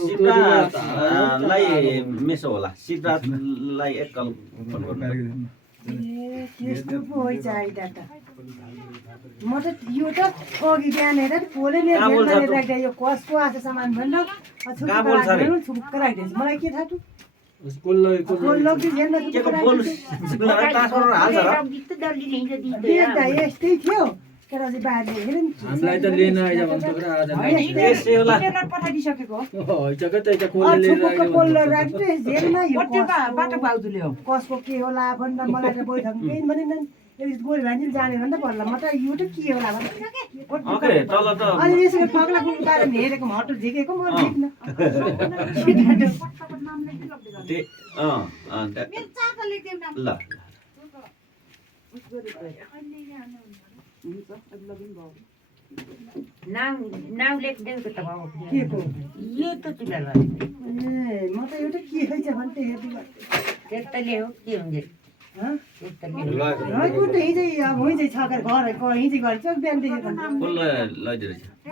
सिद्धार्थलाई मेसो होला सिद्धार्थलाई एकल फोन गर्नु त्यस्तो पो होइन आइदा त म त यो त अघि बिहान हेरेर खोले लिएर राख्दा यो कसको आछ सामान भनेर छुक्क राखिदिएछ मलाई के थाहा यस्तै थियो तर चाहिँ बाहिर हेरौँ हामीलाई त लिन आइज भने त पठाइदिइसकेको बाटो बाउजुले हो कसको के होला भनेर मलाई त बैठक केही भनेनन् गोरी भान्जीले जाने भन्दा भल्ला म त यो त के होला अनि यसको पग्ला कुकुर कारण हेरेको हटो झिकेको म झिक्न नाउ लेखिदिएको त बाबु के को यो त चुलालाई ए म त एउटा के हैछ भन्थे हेर्दै त्यस्तैले हो के हुन्छ हिजै अब हिजै छकर घर हिजै गर्छ बिहानदेखि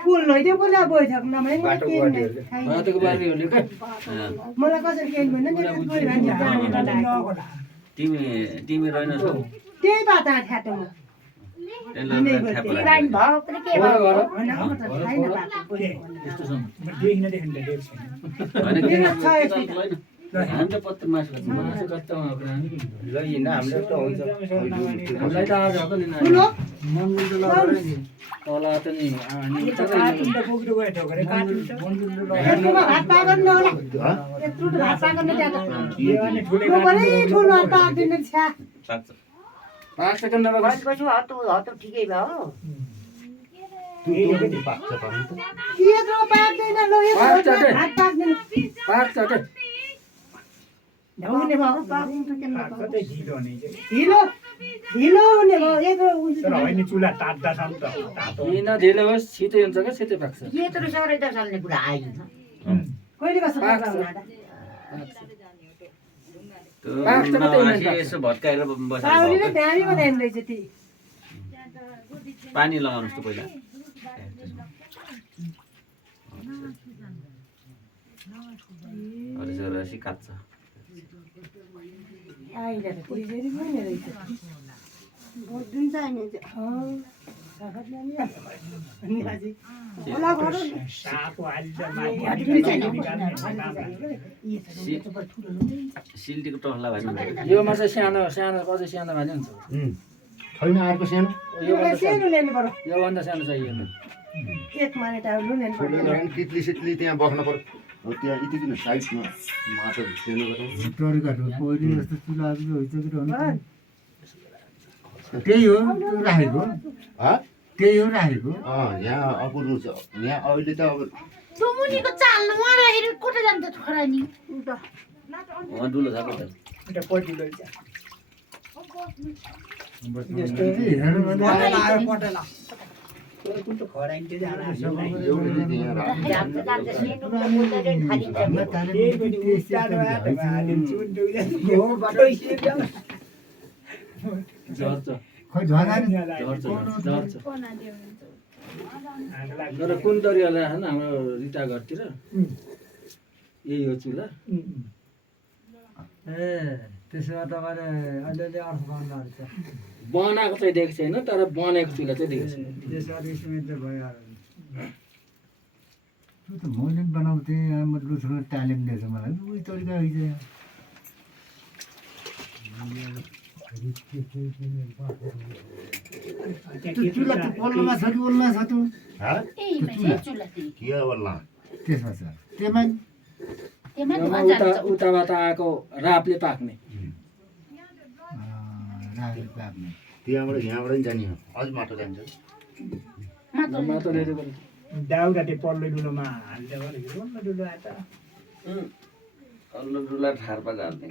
फुल लैदियो कसले अब बैठक नभए मलाई कसरी केही भएन तिमी रहेनछौ त्यही बात ठ्याटोमा हामी त पत्ता मासु हामीलाई त आज हो नि तला त नि ठिकै भयो चुला तात्दासम्म त ढिलो होस् छिटै हुन्छ क्या छिटै पाक्छ यत्रो सरै दर्शनले कुरा आएन यसो भत्काएर पानी लगाउनुहोस् त पहिला रसी काट्छ सिल्टीको टहला भएन योमा चाहिँ सानो सानो अझै सानो भए हुन्छ छैन अर्को सानो योभन्दा सानो चाहियो कितली सिटली त्यहाँ बस्न पर्यो त्यहाँ यति किन साइडमा माटो त्यही हो राखेको त्यही हो राखेको यहाँ अपुर्नु छ यहाँ अहिले त अब मुनिको चाल्नु उहाँहरू कोठा जान्छ छोरा नि डुलो छ तर कुन तरिकाले राख्नु हाम्रो रिटा घरतिर यही हो चुला त्यसो भए तपाईँले अलिअलि अर्थ गर्नुहुन्छ बनाएको चाहिँ देखेको छैन तर बनेको चुला चाहिँ देखेको छैन त्यसो रिसमेन्ट भइहाल्यो त्यो त मैले पनि बनाउँथेँ म लुसँग तालिम दिएछ मलाई उही तरिका होइन चुला त पल्लोमा छ कि ओल्ला छ त्यो त्यसमा छ त्यसमा उताबाट आएको रापले पाक्ने त्यहाँबाट यहाँबाट पनि जाने हो अझ माटो जान्छ माटो लिएर दाउरा त्यो पल्लो डुलोमा हाल्दै गरेको डुलो आएछ डुला ठाडमा गाड्ने